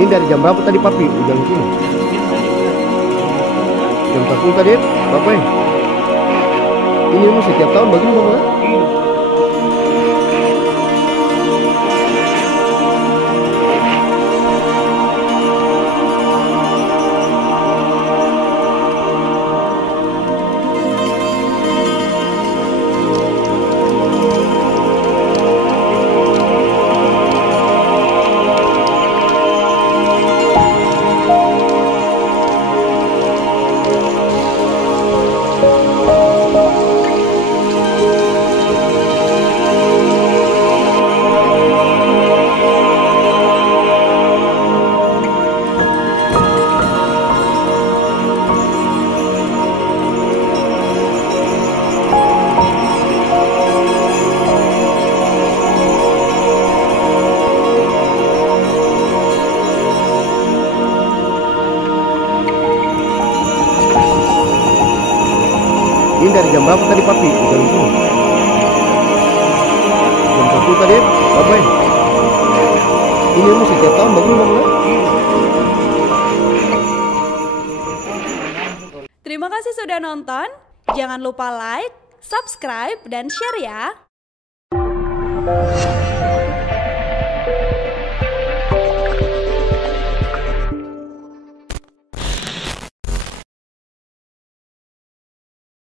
Ini dari jam berapa tadi papi hujan sini? Jam 10 tadi, Bapak ya? Ini emang setiap tahun begini Bapak ya? Ini dari jam berapa tadi papi hujan sini? Jam 10 tadi, Bapak ya? Ini emang setiap tahun begini Bapak ya? Terima kasih sudah nonton. Jangan lupa like, subscribe, dan share ya.